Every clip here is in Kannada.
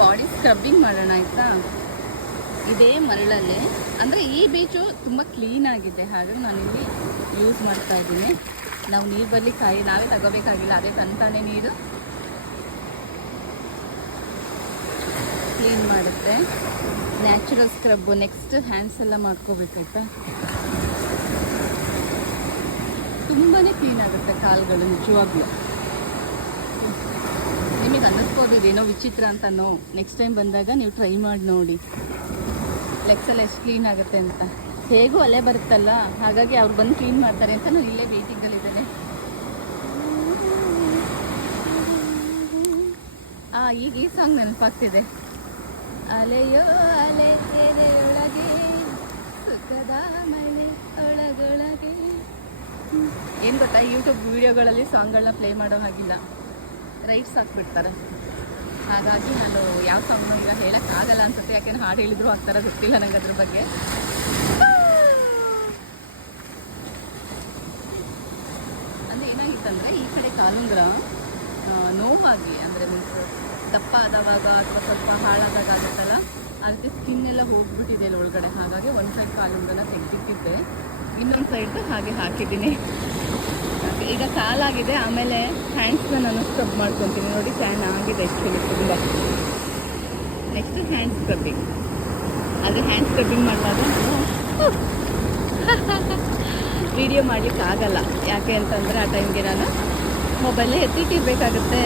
ಬಾಡಿ ಸ್ಕ್ರಬ್ಬಿಂಗ್ ಮಾಡೋಣ ಆಯಿತಾ. ಇದೇ ಮರಳಲ್ಲೇ ಅಂದರೆ ಈ ಬೀಚು ತುಂಬ ಕ್ಲೀನ್ ಆಗಿದೆ, ಹಾಗಾಗಿ ನಾನಿಲ್ಲಿ ಯೂಸ್ ಮಾಡ್ತಾ ಇದ್ದೀನಿ. ನಾವು ನೀರು ಬರಲಿಕ್ಕೆ ನಾವೇ ತಗೋಬೇಕಾಗಿಲ್ಲ, ಅದೇ ತಂತಾನೆ ನೀರು ಕ್ಲೀನ್ ಮಾಡುತ್ತೆ. Natural scrub. ನೆಕ್ಸ್ಟ್ ಹ್ಯಾಂಡ್ಸ್ ಎಲ್ಲ ಮಾಡ್ಕೋಬೇಕಾಯ್ತಾ. ತುಂಬಾ ಕ್ಲೀನ್ ಆಗುತ್ತೆ ಕಾಲುಗಳು ನಿಜವಾಗ್ಲೂ. ನಿಮಗೆ ಅನ್ನಿಸ್ಬೋದು ಇದೇನೋ ವಿಚಿತ್ರ ಅಂತನೋ, ನೆಕ್ಸ್ಟ್ ಟೈಮ್ ಬಂದಾಗ ನೀವು ಟ್ರೈ ಮಾಡಿ ನೋಡಿ ಲೆಗ್ಸೆಲ್ಲ ಎಷ್ಟು ಕ್ಲೀನ್ ಆಗುತ್ತೆ ಅಂತ. ಹೇಗೂ ಅಲ್ಲೇ ಬರುತ್ತಲ್ಲ, ಹಾಗಾಗಿ ಅವ್ರು ಬಂದು ಕ್ಲೀನ್ ಮಾಡ್ತಾರೆ ಅಂತ ನಾನು ಇಲ್ಲೇ ವೇಟಿಂಗಲ್ಲಿದ್ದೇನೆ. ಈಗ ಈ ಸಾಂಗ್ ನೆನಪಾಗ್ತಿದೆ. ಅಲೆಯೋ ಅಲೆ ಎದೆಯೊಳಗೆ ಸುಖದ ಮಳೆ ಒಳಗೊಳಗೆ. ಏನು ಗೊತ್ತಾ, ಯೂಟ್ಯೂಬ್ ವೀಡಿಯೋಗಳಲ್ಲಿ ಸಾಂಗ್ಗಳನ್ನ ಪ್ಲೇ ಮಾಡೋ ಹಾಗಿಲ್ಲ, ರೈಟ್ಸ್ ಹಾಕ್ಬಿಡ್ತಾರೆ. ಹಾಗಾಗಿ ನಾನು ಯಾವ ಸಾಂಗ್ನೂ ಈಗ ಹೇಳೋಕ್ಕಾಗಲ್ಲ ಅನ್ಸುತ್ತೆ, ಯಾಕೆಂದ್ರೆ ಹಾಡು ಹೇಳಿದ್ರು ಆಗ್ತಾರ ಗೊತ್ತಿಲ್ಲ ನಂಗೆ ಅದ್ರ ಬಗ್ಗೆ. ಅಂದರೆ ಏನಾಗಿತ್ತಂದರೆ ಈ ಕಡೆ ಕಾಲುಂಗ್ರ ನೋವಾಗಿ, ಅಂದರೆ ಮೀನ್ಸ್ ದಪ್ಪ ಆದವಾಗ ಅಥವಾ ಸ್ವಲ್ಪ ಹಾಳಾದಾಗ ಆಗುತ್ತಲ್ಲ, ಅದಕ್ಕೆ ಸ್ಕಿನ್ ಎಲ್ಲ ಹೋಗ್ಬಿಟ್ಟಿದೆ ಇಲ್ಲಿ ಒಳಗಡೆ. ಹಾಗಾಗಿ ಒಂದು ಸೈಡ್ ಕಾಲುಂಗ್ರನ ತೆಗೆದಿಟ್ಟಿದ್ದೆ, ಇನ್ನೊಂದು ಸೈಡ್ ಹಾಗೆ ಹಾಕಿದ್ದೀನಿ. ಈಗ ಕಾಲಾಗಿದೆ, ಆಮೇಲೆ ಹ್ಯಾಂಡ್ಸ್ನ ನಾನು ಸ್ಕ್ರಬ್ ಮಾಡ್ಕೊತೀನಿ. ನೋಡಿ ಟ್ಯಾನ್ ಆಗಿದೆ ಆ್ಯಕ್ಚುಲಿ ತುಂಬ. Next hand scrubbing. ಆದರೆ ಹ್ಯಾಂಡ್ ಸ್ಕ್ರಬ್ಬಿಂಗ್ ಮಾಡುವಾಗ ವಿಡಿಯೋ ಮಾಡಲಿಕ್ಕಾಗಲ್ಲ, ಯಾಕೆ ಅಂತಂದರೆ ಆ ಟೈಮ್ಗೆ ನಾನು ಮೊಬೈಲೇ ಎತ್ತಿಟ್ಟಿರ್ಬೇಕಾಗುತ್ತೆ.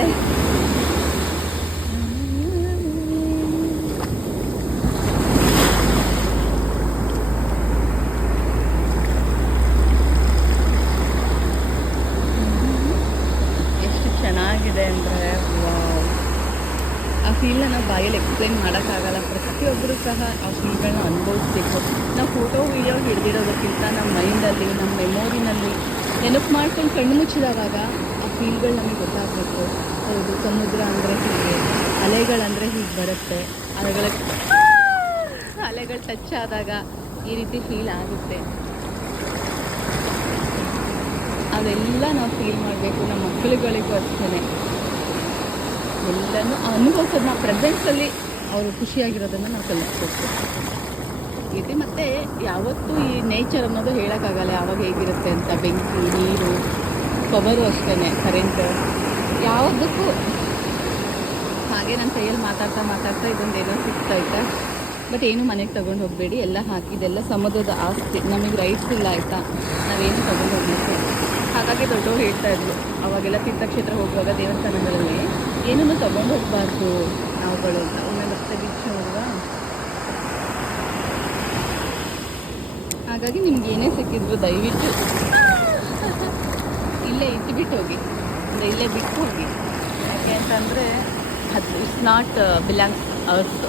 ಚೆನ್ನಾಗಿದೆ ಅಂದರೆ ಆ ಫೀಲ್ನ ನಾವು ಬಾಯಲ್ಲಿ ಎಕ್ಸ್ಪ್ಲೈನ್ ಮಾಡೋಕ್ಕಾಗಲ್ಲ. ಪ್ರತಿಯೊಬ್ಬರು ಸಹ ಆ ಫೀಲ್ಗಳನ್ನ ಅನುಭವಿಸ್ಬೇಕು. ನಾವು ಫೋಟೋ ವೀಡಿಯೋ ಹಿಡಿದಿರೋದಕ್ಕಿಂತ ನಮ್ಮ ಮೈಂಡಲ್ಲಿ, ನಮ್ಮ ಮೆಮೊರಿನಲ್ಲಿ ನೆನಪು ಮಾಡ್ಕೊಂಡು ಕಣ್ಣು ಮುಚ್ಚಿದಾಗ ಆ ಫೀಲ್ಗಳು ನಮಗೆ ಗೊತ್ತಾಗಬೇಕು. ಹೌದು, ಸಮುದ್ರ ಅಂದರೆ ಹೀಗೆ, ಅಲೆಗಳಂದರೆ ಹೀಗೆ ಬರುತ್ತೆ, ಅಲೆಗಳು ಟಚ್ ಆದಾಗ ಈ ರೀತಿ ಫೀಲ್ ಆಗುತ್ತೆ. ಅವೆಲ್ಲ ನಾವು ಫೀಲ್ ಮಾಡಬೇಕು. ನಮ್ಮ ಮಕ್ಕಳುಗಳಿಗೂ ಅಷ್ಟೇ ಎಲ್ಲನೂ ಅನುಭವಿಸೋದು. ನಾವು ಪ್ರೆಸೆನ್ಸಲ್ಲಿ ಅವರು ಖುಷಿಯಾಗಿರೋದನ್ನು ನಾವು ಕಲಿಸ್ಬೇಕು. ಇದೆ ಮತ್ತು ಯಾವತ್ತೂ ಈ ನೇಚರ್ ಅನ್ನೋದು ಹೇಳೋಕ್ಕಾಗಲ್ಲ ಯಾವಾಗ ಹೇಗಿರುತ್ತೆ ಅಂತ. ಬೆಂಕಿ, ನೀರು, ಪವರು ಅಷ್ಟೇ, ಕರೆಂಟ್, ಯಾವುದಕ್ಕೂ ಹಾಗೆ ನನ್ನ ಕೈಯಲ್ಲಿ ಮಾತಾಡ್ತಾ ಇದೊಂದೇನೋ ಸಿಗ್ತೈತೆ. ಬಟ್ ಏನು ಮನೆಗೆ ತೊಗೊಂಡು ಹೋಗಬೇಡಿ, ಎಲ್ಲ ಹಾಕಿದೆಲ್ಲ ಸಮುದ್ರದ ಆಸ್ತಿ, ನಮಗೆ ರೈಟ್ಸ್ ಇಲ್ಲ ಆಯಿತಾ, ನಾವೇನು ತೊಗೊಂಡು ಹೋಗಬೇಕು. ಹಾಗಾಗಿ ದೊಡ್ಡವರು ಹೇಳ್ತಾ ಇದ್ರು ಅವಾಗೆಲ್ಲ ತೀರ್ಥಕ್ಷೇತ್ರ ಹೋಗುವಾಗ ದೇವಸ್ಥಾನಗಳಲ್ಲಿ ಏನನ್ನು ತೊಗೊಂಡು ಹೋಗಬಾರ್ದು ನಾವುಗಳು ಅಂತ. ಒಮ್ಮೆ ಮತ್ತೆ ಬೀಚ್ ಹೋಗುವ. ಹಾಗಾಗಿ ನಿಮ್ಗೆ ಏನೇ ಸಿಕ್ಕಿದ್ರು ದಯವಿಟ್ಟು ಇಲ್ಲೇ ಇಟ್ಬಿಟ್ಟು ಹೋಗಿ, ಅಂದರೆ ಇಲ್ಲೇ ಬಿಟ್ಟು ಹೋಗಿ. ಯಾಕೆ ಅಂತಂದರೆ ಅದು ಇಟ್ಸ್ ನಾಟ್ ಬಿಲಾಂಗ್ಸ್ ಅರ್ತ್,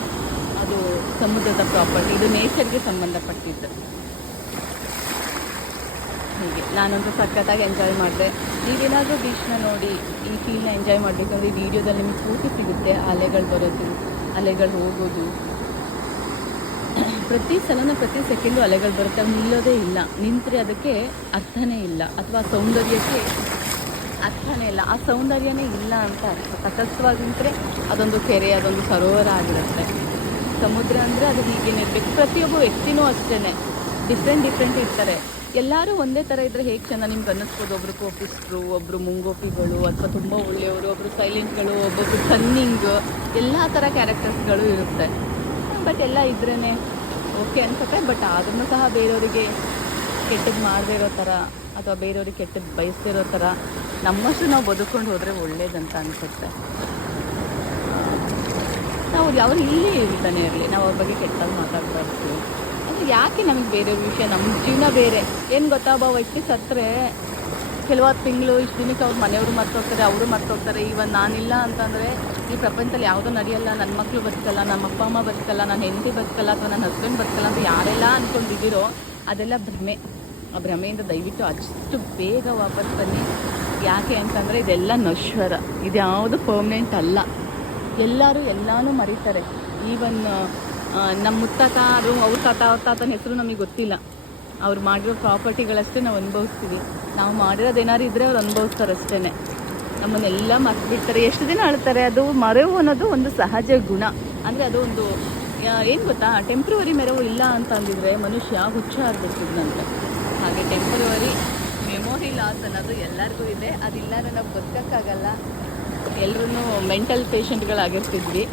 ಅದು ಸಮುದ್ರದ ಪ್ರಾಪರ್ಟಿ, ಇದು ನೇಚರ್ಗೆ ಸಂಬಂಧಪಟ್ಟಿದ್ದು. ಹೀಗೆ ನಾನಂತೂ ಸಖತ್ತಾಗಿ ಎಂಜಾಯ್ ಮಾಡಿದೆ. ನೀವೇನಾದರೂ ಬೀಚ್ನ ನೋಡಿ ಈ ಫೀಲ್ನ ಎಂಜಾಯ್ ಮಾಡಬೇಕಂದ್ರೆ ಈ ವಿಡಿಯೋದಲ್ಲಿ ನಿಮಗೆ ಪೂರ್ತಿ ಸಿಗುತ್ತೆ. ಅಲೆಗಳು ಬರೋದು, ಅಲೆಗಳು ಹೋಗೋದು, ಪ್ರತಿ ಸೆಕೆಂಡು ಅಲೆಗಳು ಬರುತ್ತೆ. ಅದು ನಿಲ್ಲೋದೇ ಇಲ್ಲ, ನಿಂತರೆ ಅದಕ್ಕೆ ಅರ್ಥನೇ ಇಲ್ಲ, ಅಥವಾ ಸೌಂದರ್ಯಕ್ಕೆ ಅರ್ಥನೇ ಇಲ್ಲ. ಆ ಸೌಂದರ್ಯನೇ ಇಲ್ಲ ಅಂತ ಅರ್ಥ. ತಟಸ್ಥವಾಗಿ ನಿಂತರೆ ಅದೊಂದು ಕೆರೆ, ಅದೊಂದು ಸರೋವರ ಆಗಿರುತ್ತೆ. ಸಮುದ್ರ ಅಂದರೆ ಅದು ಹೀಗೇನಿರಬೇಕು. ಪ್ರತಿಯೊಬ್ಬ ವ್ಯಕ್ತಿನೂ ಅಷ್ಟೇ ಡಿಫ್ರೆಂಟ್ ಇರ್ತಾರೆ. ಎಲ್ಲರೂ ಒಂದೇ ಥರ ಇದ್ದರೆ ಹೇಗೆ ಚೆಂದ ನಿಮ್ಗೆ ಅನ್ನಿಸ್ಬೋದು. ಒಬ್ಬರು ಕೋಪಿಸ್ಟ್ರು, ಒಬ್ಬರು ಮುಂಗೋಪಿಗಳು, ಅಥವಾ ತುಂಬ ಒಳ್ಳೆಯವರು, ಒಬ್ಬರು ಸೈಲೆಂಟ್ಗಳು, ಒಬ್ಬೊಬ್ಬರು ಕನ್ನಿಂಗ್, ಎಲ್ಲ ಥರ ಕ್ಯಾರೆಕ್ಟರ್ಸ್ಗಳು ಇರುತ್ತೆ. ಬಟ್ ಎಲ್ಲ ಇದ್ರೇ ಓಕೆ ಅನ್ಸುತ್ತೆ. ಬಟ್ ಆದ್ರೂ ಸಹ ಬೇರೆಯವರಿಗೆ ಕೆಟ್ಟದ್ದು ಮಾಡದೇ ಇರೋ ಥರ, ಅಥವಾ ಬೇರೆಯವ್ರಿಗೆ ಕೆಟ್ಟದ್ದು ಬಯಸ್ತಿರೋ ಥರ ನಮ್ಮಷ್ಟು ನಾವು ಬದುಕೊಂಡು ಹೋದರೆ ಒಳ್ಳೇದಂತ ಅನಿಸುತ್ತೆ. ನಾವು ಅವ್ರು ಇಲ್ಲಿ ಇರ್ತಾನೆ ಇರಲಿ, ನಾವು ಅವ್ರ ಬಗ್ಗೆ ಕೆಟ್ಟದ್ದು ಮಾತಾಡಬಾರ್ದು. ಅದು ಯಾಕೆ ನಮಗೆ ಬೇರೆಯವ್ರ ವಿಷಯ, ನಮ್ಮ ಜೀವನ ಬೇರೆ. ಏನು ಗೊತ್ತಾ, ಒಬ್ಬ ವ್ಯಕ್ತಿ ಸತ್ತರೆ ಕೆಲವತ್ತು ತಿಂಗಳು ಇಷ್ಟು ದಿನಕ್ಕೆ ಅವ್ರ ಮನೆಯವರು ಮರ್ತೋಗ್ತಾರೆ, ಅವರು ಮರ್ತೋಗ್ತಾರೆ. ಇವನ್ ನಾನಿಲ್ಲ ಅಂತಂದರೆ ಈ ಪ್ರಪಂಚದಲ್ಲಿ ಯಾವುದೂ ನಡೆಯಲ್ಲ. ನನ್ನ ಮಕ್ಕಳು ಬದುಕಲ್ಲ, ನಮ್ಮ ಅಪ್ಪ ಅಮ್ಮ ಬದುಕಲ್ಲ, ನನ್ನ ಹೆಂಡತಿ ಬದುಕಲ್ಲ, ಅಥವಾ ನನ್ನ ಹಸ್ಬೆಂಡ್ ಬದುಕಲ್ಲ ಅಂತ ಯಾರೆಲ್ಲ ಅಂದ್ಕೊಂಡಿದ್ದೀರೋ ಅದೆಲ್ಲ ಭ್ರಮೆ. ಆ ಭ್ರಮೆಯಿಂದ ದಯವಿಟ್ಟು ಅಷ್ಟು ಬೇಗ ವಾಪಸ್ ಬನ್ನಿ. ಯಾಕೆ ಅಂತಂದರೆ ಇದೆಲ್ಲ ನಶ್ವರ, ಇದ್ಯಾವುದು ಪರ್ಮನೆಂಟ್ ಅಲ್ಲ. ಎಲ್ಲನೂ ಮರೀತಾರೆ. ಈವನ್ ನಮ್ಮ ಮುತ್ತಾತ, ಅದು ಅವ್ರ ತಾತನ ಹೆಸರು ನಮಗೆ ಗೊತ್ತಿಲ್ಲ. ಅವ್ರು ಮಾಡಿರೋ ಪ್ರಾಪರ್ಟಿಗಳಷ್ಟೇ ನಾವು ಅನುಭವಿಸ್ತೀವಿ. ನಾವು ಮಾಡಿರೋದು ಏನಾರು ಇದ್ದರೆ ಅವ್ರು ಅನುಭವಿಸ್ತಾರೆ ಅಷ್ಟೇ. ನಮ್ಮನ್ನೆಲ್ಲ ಮರ್ತ್ಬಿಡ್ತಾರೆ. ಎಷ್ಟು ದಿನ ಆಳ್ತಾರೆ? ಅದು ಮರೆವು ಅನ್ನೋದು ಒಂದು ಸಹಜ ಗುಣ. ಅಂದರೆ ಅದು ಒಂದು ಏನು ಗೊತ್ತಾ, ಟೆಂಪ್ರವರಿ ಮೆರವು ಇಲ್ಲ ಅಂತ ಅಂದಿದ್ರೆ ಮನುಷ್ಯ ಹುಚ್ಚ ಆಗ್ಬಿಡ್ತಿದ್ನಂತೆ. ಹಾಗೆ ಟೆಂಪ್ರವರಿ ಮೆಮೊರಿ ಲಾಸ್ ಅನ್ನೋದು ಎಲ್ಲರಿಗೂ ಇದೆ. ಅದಿಲ್ಲಾಂದ್ರೆ ನಾವು ಬದುಕೋಕ್ಕಾಗಲ್ಲ. ಎಲ್ಲರೂ ಮೆಂಟಲ್ ಪೇಷಂಟ್ಗಳಾಗಿರ್ತಿದ್ವಿ.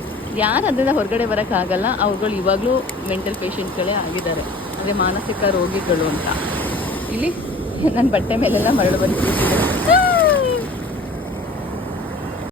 ಯಾರು ಅದರಿಂದ ಹೊರಗಡೆ ಬರೋಕ್ಕಾಗಲ್ಲ, ಅವ್ರುಗಳು ಇವಾಗಲೂ ಮೆಂಟಲ್ ಪೇಷಂಟ್ಗಳೇ ಆಗಿದ್ದಾರೆ, ಅಂದರೆ ಮಾನಸಿಕ ರೋಗಿಗಳು ಅಂತ. ಇಲ್ಲಿ ನನ್ನ ಬಟ್ಟೆ ಮೇಲೆಲ್ಲ ಮರಳು ಬಂದು ಕೂತಿದೆ.